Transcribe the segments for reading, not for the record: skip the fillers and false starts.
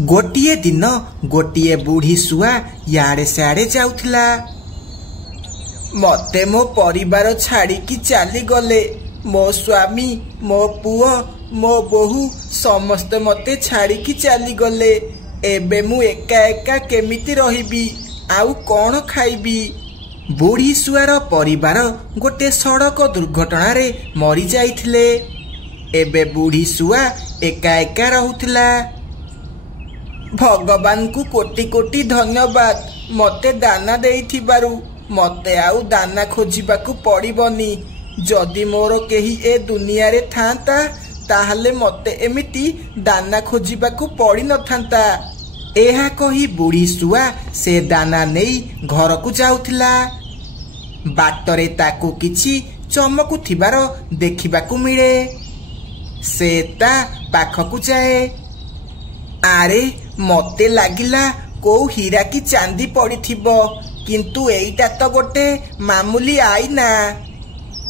गोटिए दिन गोटिए बुढ़ी शुआ याड़े सियाड़े जाउथिला। मते मो परिवार छाड़िकी चली गले। मो स्वामी, मो पुओ, मो बोहू समस्ते मते छाड़िकी चली गले। एबे मु एका एका केमिति रहिबी, आउ कौन खाइबी। बुढ़ी शुआर परिवार गोटे सड़क दुर्घटना रे मरी जाइथिले। एबे बुढ़ी शुआ एका एका रहुथिला। भगवान को कोटि कोटि धन्यवाद मते दाना देइथिबारु। मते आउ दाना खोजिबाकू पड़िबनी। जदि मोर केही ए दुनिया रे थांता ताहले मते एमिति दाना खोजिबाकू पड़ी न थांता। एहा कही बुढ़ी शुआ से दाना नेई घर को जाउथिला। बाटरे ताकू किछि चमकुथिबार देखिबाकू मिले। से ता पाखकू जाए। आरे मते लागिला को हीरा की चांदी पड़िथिबो, किंतु एइटा तो गोटे मामूली आईना।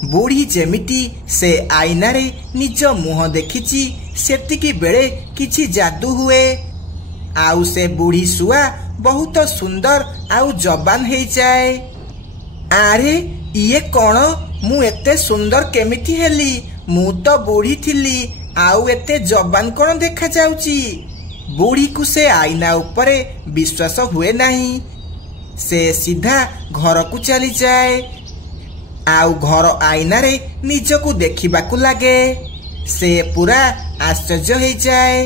बुढ़ी जेमिति से आईना रे निज मुह देखिछि सेतिकी बेले किछि जादू हुए। आउ से बुढ़ी शुआ बहुत सुंदर आउ जबान हेई जाए। आरे इए कौन मु एते सुंदर केमिति हेली? मु तो बुढ़ी थिली आउ एते जबान कौन देखा जाउची। बुढ़ी को से आईना उपरे विश्वास हुए नहीं। से सीधा घर को चली जाए। आउ घर आईना रे निज को देखिबाकू लागे। से पूरा आश्चर्य हो जाए।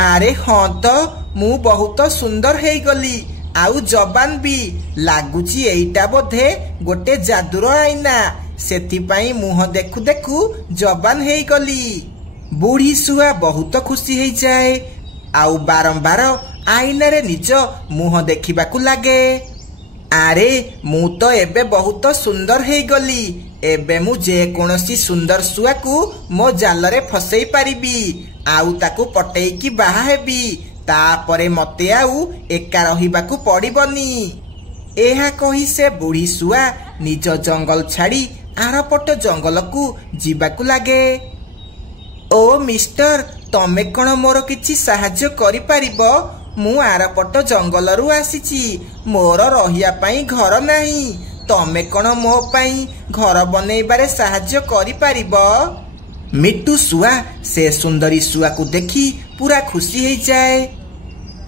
आरे हाँ तो मु बहुत सुंदर हे गली आउ जबान भी लागुची। एइटा बोधे गोटे जादूर आईना, सेतिपाई मुह देखु देखु जबान हे गली। बुढ़ी शुआ बहुत खुशी हो जाए। आउ बारंबार आईना रे निज मुह देखिबाकू लागे। आरे मु तो एबे बहुत सुंदर हे गली। एबे मु जे कोनोसी सुंदर शुआ को मो जाल रे फसई पारिबी, आउ ताकू पटेईकी बाहा हेबी। तापरे मते आउ एका रहिबाकू पड़िबनी। एहा कही से बुढ़ी शुआ निज जंगल छाड़ी आरपट जंगल को जीवाकू लागे। ओ मिस्टर, तमे कौन मोर किछि साहाଯ୍ୟ करि पारिबो? मु आरपट जंगल रु आसीची। मोर रहिया पाई घर नाही। तमे कौन मो पाई घर बनैबारे साहाଯ୍ୟ करि पारिबो? मिट्टू शुआ से सुंदरी शुआ को देखी पूरा खुशी हो जाए।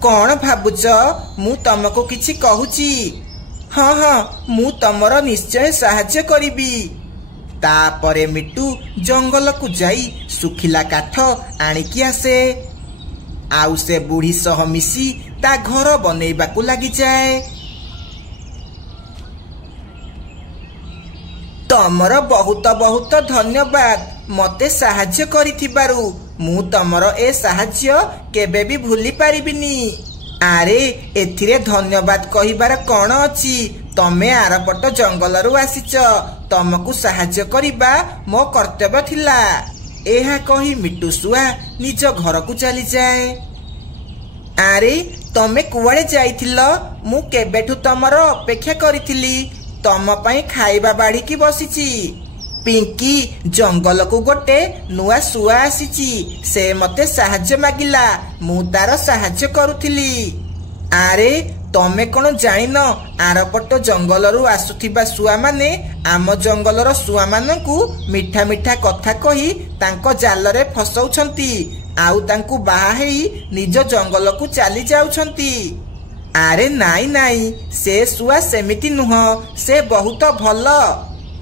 कौन भाबुच मु तमको किछि कहूची? हाँ हाँ मु तमर निश्चय साहाଯ୍ୟ करिबी। तापरे मिट्टू जंगल को जाई सुखिला काठ आनिकी आसे। आउ से बुढ़ी सह मिसी ता घर बनैबाकू लागि जाए। तमर बहुत बहुत धन्यवाद मते साहाଯ୍ୟ करिथिबारु। मु तमर ए साहाଯ୍ୟ केबे भी भूली पारिबिनी। आरे एथिरे धन्यवाद कहिबार कौन अछि? तमे आरपट जंगल रु आसीच, तमको साहाଯ୍ୟ करिबा मो कर्तव्य थिला। एहा कही मिट्टू शुआ निज घर को चली जाए। आरे तमे कुआड़े जाइथिल? मु केबेठु तमर अपेक्षा करिथिली। तम पई खाइबा बाड़ी की बसिची। पिंकी, जंगल को गोटे नुआ शुआ आसीची। से मते साहाଯ୍ୟ मागिला, मु तार साहाଯ୍ୟ करुथिली। आरे तमे कौन जानिन आरपट जंगल रु आसुथिबा शुआ माने आम जंगलर शुआ मानकू मिठा मिठा कथा कही तांको जाल रे फसौछंती, आउ तांकू बाहा हेई निज जंगल को चली जाउछंती। आरे नाई नाई, से शुआ सेमिति नुह, से बहुत भल।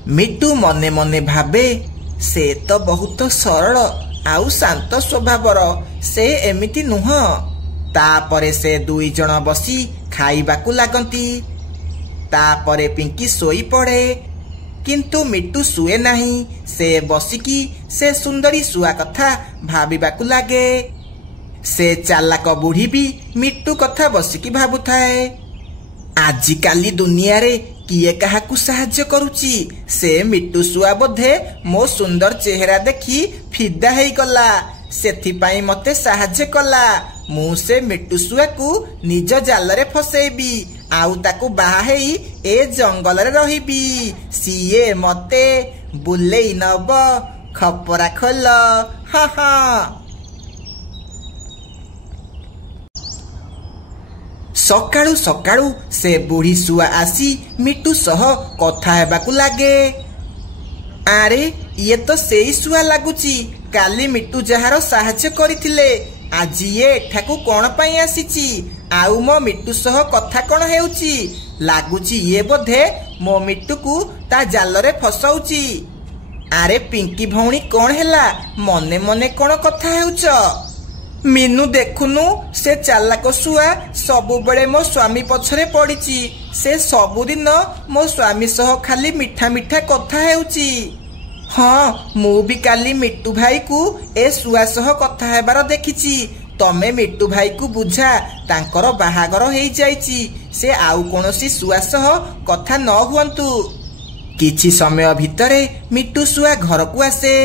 मिट्टू मने मने भाबे से तो बहुत सरल आउ शांत स्वभावर, से एमिति नुह। तापरे से दुई जण बसी खाइबाकू लागंती। तापरे पिंकी सोई पड़े, किंतु मिट्टू सुए नहीं। से बसिकी से सुंदरी शुआ कथा भाबिबाकू लागे। से चालाक बुढ़ी भी मिट्टू कथा बसिकी भाबुथाए। आजिकाली दुनिया रे किए काहाकू साहाଯ୍ୟ करुची? से मिट्टू शुआ बोधे मो सुंदर चेहरा देखी फिदा हेई गला, सेथिपाई मते साहाଯ୍ୟ कला। मु से मिट्टू शुआ को निज जाल रे फसेबी, आउ ताकू बाहा हेई ए जंगल रे रहिबी। सीए मते बुलेई नब खपरा खोल। हाँ हाँ। सकाळू सकाळू से बुढ़ी शुआ आसी मिट्टू सह कथा हेबाकू लागे। आरे ये तो सेई शुआ लागुची काली मिट्टू जहार साहाଯ୍ୟ करिथिले आजी ये एठाकू कोन पई आसीची आउ मो मिट्टू सह कथा कोन हेउची लागुची ये बोधे मो मिट्टू को ता जाल रे फसाउची। आरे पिंकी भौणी कोन हेला मने मने कोन कथा हेउच मीनू देखुनु से चालाक शुआ सबु बेले मो स्वामी पछरे पड़ीची से सबुदिन मो स्वामी सह खाली मिठा मिठा कथा हेउची। हाँ मु भी काली मिट्टू भाई को ए शुआ सह कथा हेबार देखिची तमे मिट्टू भाई को बुझा तांकर बाहागर हेई जाईची से आउ कोनोसी शुआ सह कथा न हुअंतु। किछि समय भितरे मिट्टू शुआ घर को आसे।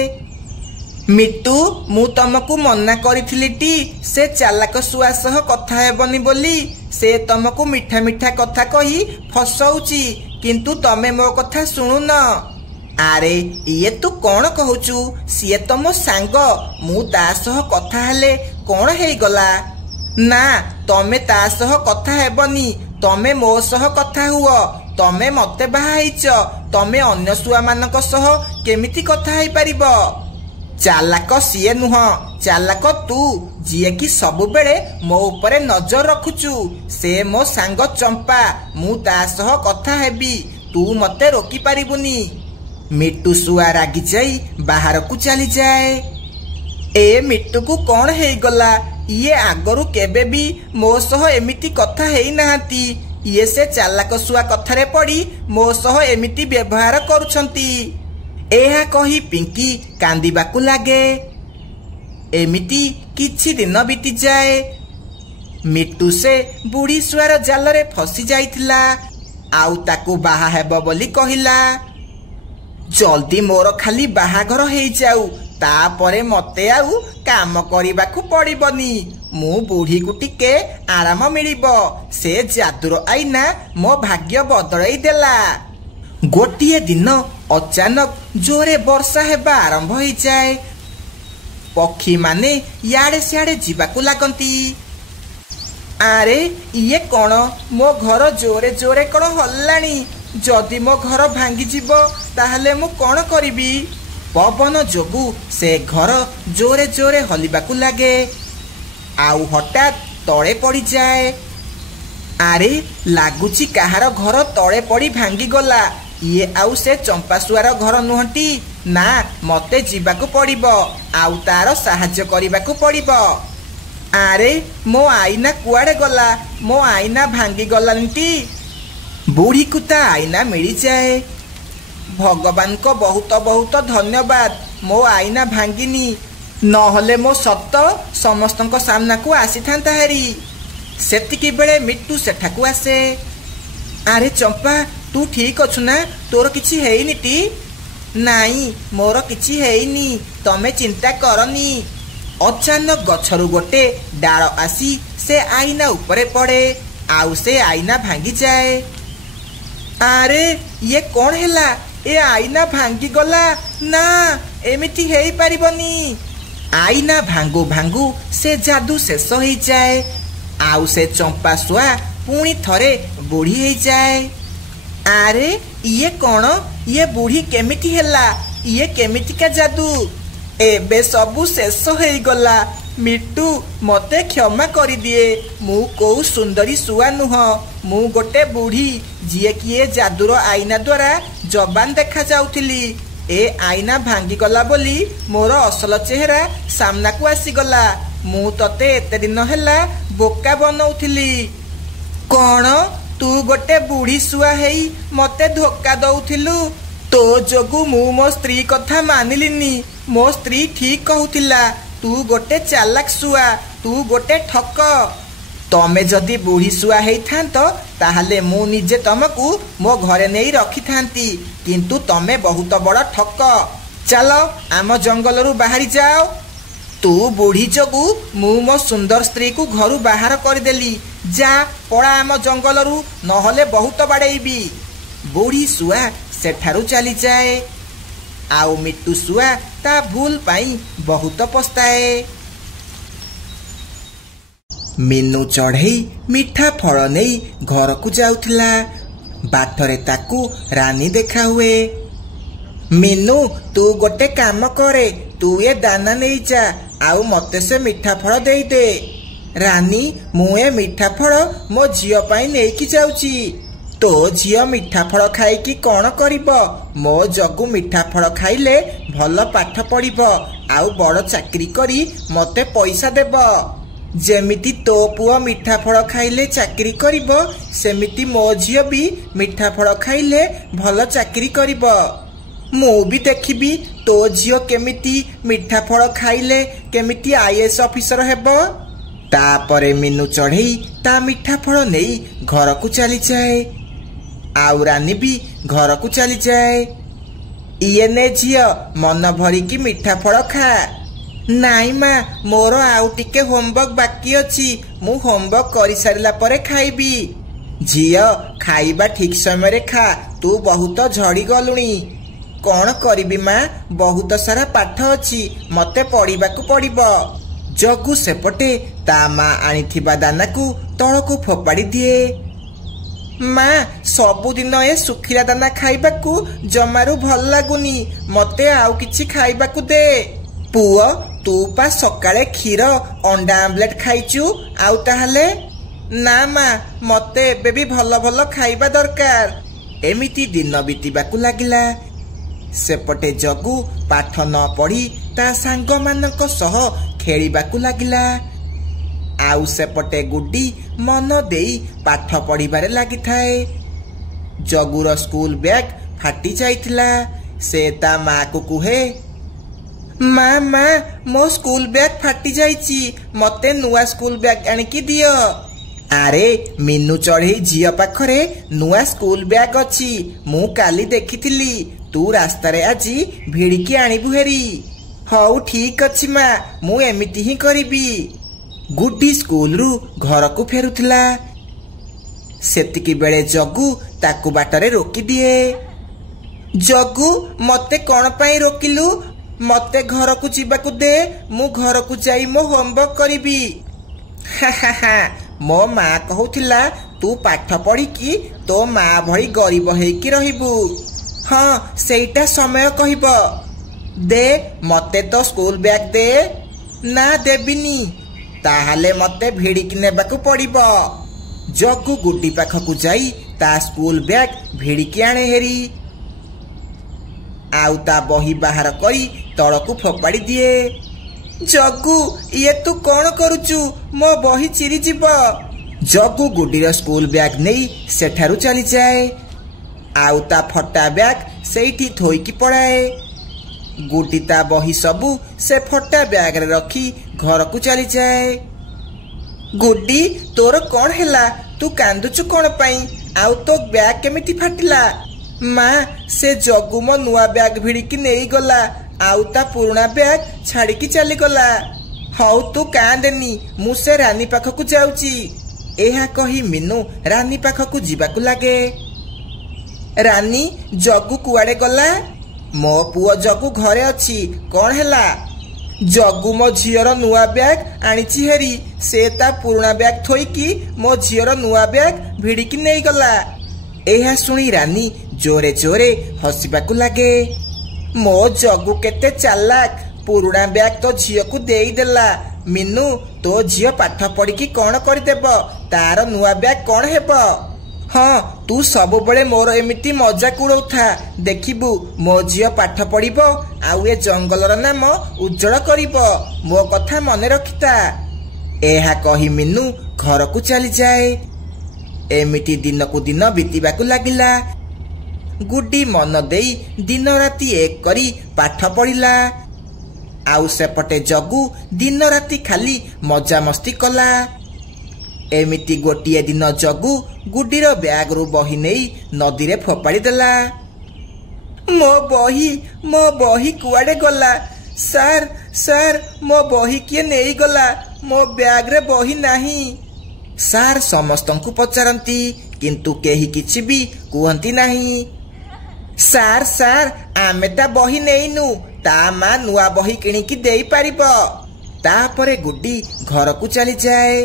मिट्टू मु तमको मना करिथिली टी से चालाक शुआ सह कथा हेबनी बोली से तमको मिठा मिठा कथा कही फसाउची किंतु तमे मो कथा सुनुन। आरे ये तू कौन कहूचु सीए तो मो सांग मु ता सह कथा हेले कौन हेई गला ना तमे ता सह कथा हेबनी तमे मो सह कथा हुओ तमे मते बाहा हेइच तमे अन्य शुआ मानक सह केमिति कथा हेई परिबो। चालाक सीए नुह चालाक तू जिए कि सब बेले मो ऊपर नजर रखुचु से मो सांग चंपा मु ता सह कथा हेबी तू मते रोकी पारिबुनी। मिट्टू शुआ रागी जाई बाहर को चली जाए। ए मिट्टू को कौन हेई गला ये आगरू केबे भी मो सह एमिति कथा हेई नाहांती ये से चालाक शुआ कथारे पड़ी मो सह एमिति व्यवहार करुछंती। एहा कही पिंकी कांदिबाकू लागे। एमिति किछि दिन बीती जाए। मिट्टू से बुढ़ी शुआर जाल रे फसी जाइथिला आउ ताकू बाहा हेबो बोली कहिला। जल्दी मोर खाली बाहाघर हेई जाऊ तापरे मते आउ काम करिबाकू पड़िबनी मु बुढ़ी को टिके आराम मिलिबो से जादुर आईना मो भाग्य बदलई देला। गोटिए दिन अचानक जोरे वर्षा हेबा आरंभ हो जाए। पक्षी माने याडे सियाडे जीवाकू लागंती। आरे ये कौन मो घर जोरे जोरे कौन हल्लानी जदि मो घर भांगी जीव ताहले मु कौन करिबी। पवन जोगु से घर जोरे जोरे हलिबाकू लागे आउ हठात तळे पड़ी जाए। आरे लागुची काहार घर तळे पड़ी भांगी गला ये आउ से चंपा शुआर घर नुहटी ना मते जीवाकू पड़िबो आउ तार साहाଯ୍ୟ करिबाकू पड़िबो। आरे मो आईना कुआडे गला मो आईना भांगी गलांटी। बुढ़ी को ता आईना मिली जाए। भगवान को बहुत बहुत धन्यवाद मो आईना भांगिनी नहले मो सत समस्त सामना को आसी था हेरी। सेतिकी बेले मिट्टू सेठाकू आसे। आरे चंपा तू ठीक अच्छु ना तोर किछि हेइनी टी। नाई मोर किछि हेइनी तमे चिंता करनी। अचानक गछरु गोटे डाल आसी से आईना उपरे पड़े आउ से आईना भांगी जाए। आरे ये कौन हेला ए आईना भांगी गला ना एमिति हेई पारिबनी। आईना भांगू भांगू से जादू शेष हो जाए आउ से चंपा शुआ पुणी थरे बुढ़ी हो जाए। आरे ये कौन ये बुढ़ी केमिति हेला ये केमितिका जादू एबे सबू शेष हो गला। मिट्टू मते क्षमा करी दिए मु को सुंदरी शुआ नुह मु गोटे बुढ़ी जिए किए जादूर आईना द्वारा जबान देखा जाउथिली। ए आईना भांगी गला बोली मोर असल चेहरा सामना को आसी गला। मु तते एते दिन हेला बोका बनौथिली। कौन तू गोटे बुढ़ी शुआ हेई मते धोखा दउथिलु। तो जोगु मु मो स्त्री कथा मानिलिनी। मो स्त्री ठीक कहूतिला तू गोटे चालाक शुआ तू गोटे ठक। तमे जदि बुढ़ी शुआ हेइथांत ताहले मु निजे तमकू मो घरे नहीं रखी थांती किंतु तमे बहुत बड़ ठक। चलो आम जंगलरू बाहरी जाओ। तू बुढ़ी जोगु मु मो सुंदर स्त्री को घरू बाहर करदेली जा पड़ा आम जंगलरू नहले बहुत बाड़ेबी। बुढ़ी शुआ सेठारू चली जाए आउ मिट्टू शुआ ता भूल पाई बहुत पछताए। ମିନୁ ଚଢ଼େଇ ମିଠା ଫଳ ନେଇ ଘରକୁ ଯାଉଥିଲା। ବାଟରେ ତାକୁ ରାନୀ ଦେଖା ହୁଏ। ମିନୁ, ତୁ ଗୋଟେ କାମ କରେ, ତୁ ଏ ଦାନା ନେଇଯା, ଆଉ ମତେ ସେ ମିଠା ଫଳ ଦେଇଦେ। ରାନୀ, ମୁଁ ଏ ମିଠା ଫଳ ମୋ ଝିଅ ପାଇଁ ନେଇକି ଯାଉଛି। ତୋ ଝିଅ ମିଠା ଫଳ ଖାଇକି କ'ଣ କରିବ? ମୋ ଜଗୁ ମିଠା ଫଳ ଖାଇଲେ ଭଲ ପାଠ ପଢ଼ିବ, ଆଉ ବଡ଼ ଚାକିରି କରି ମତେ ପଇସା ଦେବ। ଯେମିତି ତୋ ପୁଅ ମିଠା ଫଳ ଖାଇଲେ ଚାକିରି କରିବ, ସେମିତି ମୋ ଝିଅ ବି ମିଠା ଫଳ ଖାଇଲେ ଭଲ ଚାକିରି କରିବ। ମୁଁ ବି ଦେଖିବି ତୋ ଝିଅ କେମିତି ମିଠା ଫଳ ଖାଇଲେ କେମିତି IAS ଅଫିସର ହେବ। ତାପରେ ମିନୁ ଚଢ଼େଇ ତା ମିଠା ଫଳ ନେଇ ଘରକୁ ଚାଲିଯାଏ। ଆଉ ରାନୀ ବି ଘରକୁ ଚାଲିଯାଏ। ଇଏ ନେ ଝିଅ, ମନ ଭରିକି ମିଠା ଫଳ ଖା। ନାଇଁ ମା, ମୋର ଆଉ ଟିକେ ହୋମୱାର୍କ ବାକି ଅଛି, ମୁଁ ହୋମୱାର୍କ କରିସାରିଲା ପରେ ଖାଇବି। ଝିଅ, ଖାଇବା ଠିକ ସମୟରେ ଖା, ତୁ ବହୁତ ଝଡ଼ି ଗଲୁଣି। କ'ଣ କରିବି ମା, ବହୁତ ସାରା ପାଠ ଅଛି, ମତେ ପଢ଼ିବାକୁ ପଡ଼ିବ। ଜଗୁ ସେପଟେ ତା ମା ଆଣିଥିବା ଦାନାକୁ ତଳକୁ ଫୋପାଡ଼ି ଦିଏ। ମା, ସବୁଦିନ ଏ ଶୁଖିଲା ଦାନା ଖାଇବାକୁ ଜମାରୁ ଭଲ ଲାଗୁନି, ମତେ ଆଉ କିଛି ଖାଇବାକୁ ଦେ। ପୁଅ, ତୁ ପା ସକାଳେ କ୍ଷୀର ଅଣ୍ଡା ଆମଲେଟ ଖାଇଛୁ, ଆଉ ତାହେଲେ? ନା ମା, ମତେ ଏବେ ବି ଭଲ ଭଲ ଖାଇବା ଦରକାର। ଏମିତି ଦିନ ବିତିବାକୁ ଲାଗିଲା। ସେପଟେ ଜଗୁ ପାଠ ନ ପଢ଼ି ତା ସାଙ୍ଗମାନଙ୍କ ସହ ଖେଳିବାକୁ ଲାଗିଲା। ଆଉ ସେପଟେ ଗୁଡି ମନ ଦେଇ ପାଠ ପଢ଼ିବାରେ ଲାଗିଥାଏ। ଜଗୁର ସ୍କୁଲ ବ୍ୟାଗ ଫାଟି ଯାଇଥିଲା। ସେ ତା ମାକୁ କୁହେ, ମା, ମୋ ସ୍କୁଲ ବ୍ୟାଗ ଫାଟି ଯାଇଛି, ମତେ ନୂଆ ସ୍କୁଲ ବ୍ୟାଗ ଆଣିକି ଦିଅ। ଆରେ ମିନୁ ଚଢ଼େଇ ଝିଅ ପାଖରେ ନୂଆ ସ୍କୁଲ ବ୍ୟାଗ ଅଛି, ମୁଁ କାଲି ଦେଖିଥିଲି, ତୁ ରାସ୍ତାରେ ଆଜି ଭିଡ଼ିକି ଆଣିବୁ ହେରି। ହଉ ଠିକ ଅଛି ମା, ମୁଁ ଏମିତି ହିଁ କରିବି। ଗୁଡି ସ୍କୁଲରୁ ଘରକୁ ଫେରୁଥିଲା। ସେତିକି ବେଳେ ଜଗୁ ତାକୁ ବାଟରେ ରୋକିଦିଏ। ଜଗୁ, ମତେ କ'ଣ ପାଇଁ ରୋକିଲୁ? ମତେ ଘରକୁ ଯିବାକୁ ଦେ, ମୁଁ ଘରକୁ ଯାଇ ମୋ ହୋମୱାର୍କ କରିବି। ମୋ ମା କହୁଥିଲା ତୁ ପାଠ ପଢ଼ିକି ତୋ ମା ଭଳି ଗରିବ ହେଇକି ରହିବୁ। ହଁ, ସେଇଟା ସମୟ କହିବ। ଦେ ମତେ ତ ସ୍କୁଲ ବ୍ୟାଗ ଦେ। ନା, ଦେବିନି। ତାହେଲେ ମତେ ଭିଡ଼ିକି ନେବାକୁ ପଡ଼ିବ। ଜଗୁ ଗୁଡି ପାଖକୁ ଯାଇ ତା ସ୍କୁଲ ବ୍ୟାଗ ଭିଡ଼ିକି ଆଣେ ହେରି। ଆଉ ତା ବହି ବାହାର କରି ତଳକୁ ଫୋପାଡ଼ି ଦିଏ। ଜଗୁ, ଇଏ ତୁ କ'ଣ କରୁଛୁ? ମୋ ବହି ଚିରିଯିବ। ଜଗୁ ଗୁଡିର ସ୍କୁଲ ବ୍ୟାଗ ନେଇ ସେଠାରୁ ଚାଲିଯାଏ। ଆଉ ତା ଫଟା ବ୍ୟାଗ ସେଇଠି ଥୋଇକି ପଳାଏ। ଗୁଡି ତା ବହି ସବୁ ସେ ଫଟା ବ୍ୟାଗରେ ରଖି ଘରକୁ ଚାଲିଯାଏ। ଗୁଡି, ତୋର କ'ଣ ହେଲା? ତୁ କାନ୍ଦୁଛୁ କ'ଣ ପାଇଁ? ଆଉ ତୋ ବ୍ୟାଗ କେମିତି ଫାଟିଲା? ମା, ସେ ଜଗୁ ମୋ ନୂଆ ବ୍ୟାଗ ଭିଡ଼ିକି ନେଇଗଲା, ଆଉ ତା ପୁରୁଣା ବ୍ୟାଗ ଛାଡ଼ିକି ଚାଲିଗଲା। ହଉ ତୁ କାନ୍ଦେନି, ମୁଁ ସେ ରାନୀ ପାଖକୁ ଯାଉଛି। ଏହା କହି ମିନୁ ରାନୀ ପାଖକୁ ଯିବାକୁ ଲାଗେ। ରାନୀ, ଜଗୁ କୁଆଡ଼େ ଗଲା? ମୋ ପୁଅ ଜଗୁ ଘରେ ଅଛି, କ'ଣ ହେଲା? ଜଗୁ ମୋ ଝିଅର ନୂଆ ବ୍ୟାଗ ଆଣିଛି ହେରି, ସେ ତା ପୁରୁଣା ବ୍ୟାଗ ଥୋଇକି ମୋ ଝିଅର ନୂଆ ବ୍ୟାଗ ଭିଡ଼ିକି ନେଇଗଲା। ଏହା ଶୁଣି ରାନୀ ଜୋରେ ଜୋରେ ହସିବାକୁ ଲାଗେ। ମୋ ଜଗୁ କେତେ ଚାଲାକ, ପୁରୁଣା ବ୍ୟାଗ ତୋ ଝିଅକୁ ଦେଇଦେଲା। ମିନୁ, ତୋ ଝିଅ ପାଠ ପଢ଼ିକି କ'ଣ କରିଦେବ? ତାର ନୂଆ ବ୍ୟାଗ କ'ଣ ହେବ? ହଁ, ତୁ ସବୁବେଳେ ମୋର ଏମିତି ମଜାକ ଉଡ଼ଉଥା, ଦେଖିବୁ ମୋ ଝିଅ ପାଠ ପଢ଼ିବ, ଆଉ ଏ ଜଙ୍ଗଲର ନାମ ଉଜ୍ଜଳ କରିବ। ମୋ କଥା ମନେ ରଖିଥା। ଏହା କହି ମିନୁ ଘରକୁ ଚାଲିଯାଏ। ଏମିତି ଦିନକୁ ଦିନ ବିତିବାକୁ ଲାଗିଲା। ଗୁଡି ମନ ଦେଇ ଦିନ ରାତି ଏକ କରି ପାଠ ପଢ଼ିଲା। ଆଉ ସେପଟେ ଜଗୁ ଦିନ ରାତି ଖାଲି ମଜାମସ୍ତି କଲା। ଏମିତି ଗୋଟିଏ ଦିନ ଜଗୁ ଗୁଡିର ବ୍ୟାଗରୁ ବହି ନେଇ ନଦୀରେ ଫୋପାଡ଼ି ଦେଲା। ମୋ ବହି କୁଆଡ଼େ ଗଲା? ସାର୍, ମୋ ବହି କିଏ ନେଇଗଲା? ମୋ ବ୍ୟାଗରେ ବହି ନାହିଁ। ସାର୍ ସମସ୍ତଙ୍କୁ ପଚାରନ୍ତି, କିନ୍ତୁ କେହି କିଛି ବି କୁହନ୍ତି ନାହିଁ। ସାର୍, ଆମେ ତା ବହି ନେଇନୁ, ତା ମା ନୂଆ ବହି କିଣିକି ଦେଇପାରିବ। ତାପରେ ଗୁଡି ଘରକୁ ଚାଲିଯାଏ।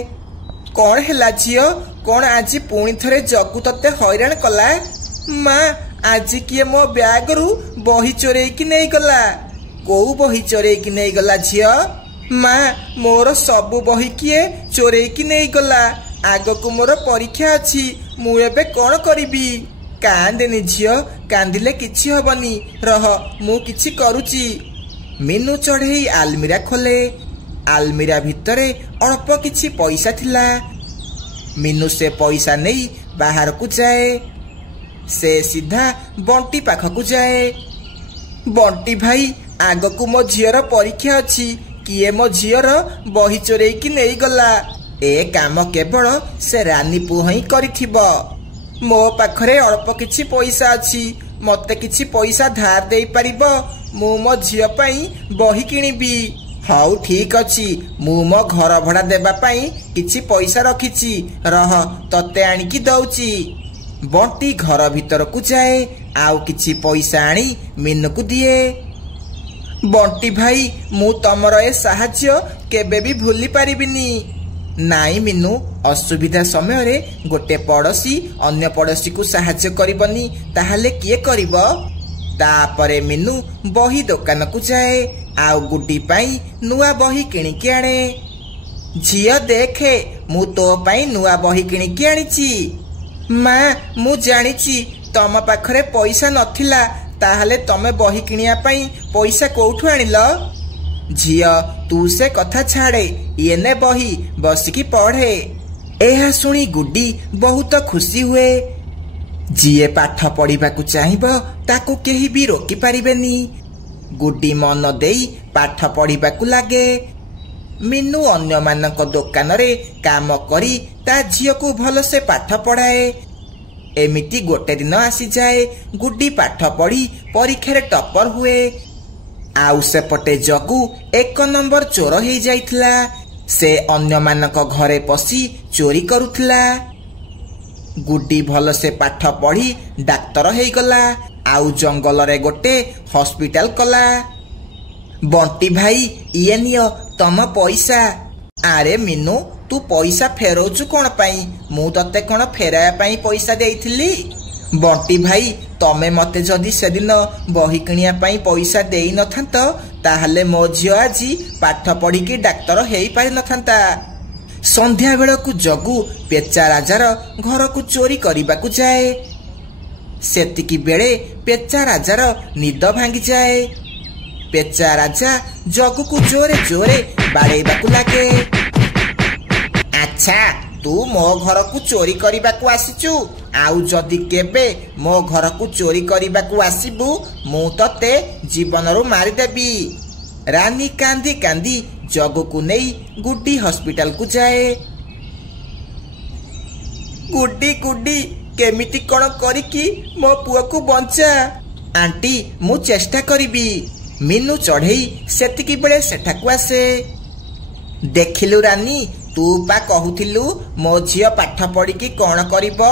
कौन हैला झियो कौन आज पुणी थरे जगू तते हैरान कला माँ आज किए मो बैग रु बही चोरे की नहीं गला को बही चोरे की नहीं गला झियो माँ मोर सबु बही किए चोरे की नहीं गला आग को मोर परीक्षा अच्छी मु एबे कौन करिबी कांदेनी झियो कांदिले किछि हबनी रह मु किछि करूची मीनू चढ़ई आलमीरा खोले आलमीरा भितरे अल्प किछि पैसा थिला मीनू से पैसा नहीं बाहर को जाए से सीधा बंटी पाखकू जाए बंटी भाई आग को मो झीर परीक्षा अच्छी किए मो झीर बही चोरे की नहीं गला ए काम केवल से रानी पुह ही करिथिबो मो पाखरे अल्प किछि पैसा अच्छी मते किछि पैसा धार दे परिबो मु मो झील पई बही किनिबी हाउ ठीक अच्छी मु मो घर भड़ा देबा पई किछि पैसा रखिछि रह तते आनिकी दउची बंटी घर भीतर को जाए आउ किछि पैसा आनी मीनू को दिए बंटी भाई मु तमर ए साहाଯ୍ୟ केबे भी भूली पारिबिनी नाई मीनू असुविधा समय रे गोटे पड़ोसी अन्य पड़ोसी को साहाଯ୍ୟ करबनी ताहाले किए करिबो तापरे मीनू बही दुकान को जाए आउ गुड्डी पाई नुआ बही किणिकी आणे झियो देखे मु तो पाई नुआ बही किणिकी आनिची माँ मु जानिची तम पाखरे पैसा नथिला ताहले तमे बही किनिया पाई पैसा कोठु आनिलो झियो तू से कथा छाड़े ये ने बही बसिकी पढ़े एहा सुनी गुड्डी बहुत खुशी हुए जिए पाठ पढ़ा चाहिए ताकू केही भी रोकी पारिबेनी गुड्डी मन देई पाठ पढ़ा लगे मीनू अन्य मानक दुकान रे काम करी ता झियो को भल से पाठ पढ़ाए एमिति गोटे दिन आसी जाए गुड्डी पाठ पढ़ी परीक्षा रे टॉपर हुए आउ सेपटे जगू 1 नंबर चोर हो जाइथिला से अन्य मानक घरे पसी चोरी करुथिला गुड्डी भल से पाठ पढ़ी डाक्तर हो गला आउ जंगल रे गोटे हॉस्पिटल कला बंटी भाई ये नियो तम पैसा आरे मीनू तू पैसा फेरौचु कौन पाई मु तते कौन फेराया पाई पैसा देइथिली बंटी भाई तमे मते जदि से दिन बही किनिया पाई पैसा देई नथांत ताहले मो झियो आजी पाठ पढ़ी की डाक्तर हेई पारि नथांता संध्या बेल को जगू पेचा राजार घर को चोरी करने को जाए सेतिकी बेले पेचा राजार निद भांगी जाए पेचा राजा जगू को जोरे जोरे बाड़ेबा को लागे अच्छा तू मो घर को चोरी करने को आसीचु आउ जदि केबे मो घर को चोरी करने को आसीबू मु तते जीवन रू मारिदेबी रानी कांदी कांदी जगू को नहीं गुड्डी हॉस्पिटल को जाए गुड्डी गुड्डी केमिति कौन करिकी मो पुआ को बंचा आंटी मु चेष्टा करिबी मीनू चढ़ई सेतिकी बेले सेठा को आसे देखिलु रानी तू पा कहूथिलु मो झियो पाठ पढ़ी की कौन करिबो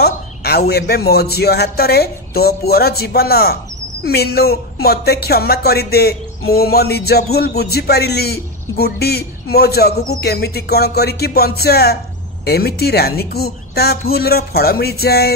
आउ एबे मो झियो हाथ रे तो पुअर जीवन मीनू मते क्षमा करी दे मु मो निज भूल बुझी पारिली गुड्डी मो जगू को केमिति कौन करिकी बंचा एमिति रानी को ता भूल रो फल मिल जाए।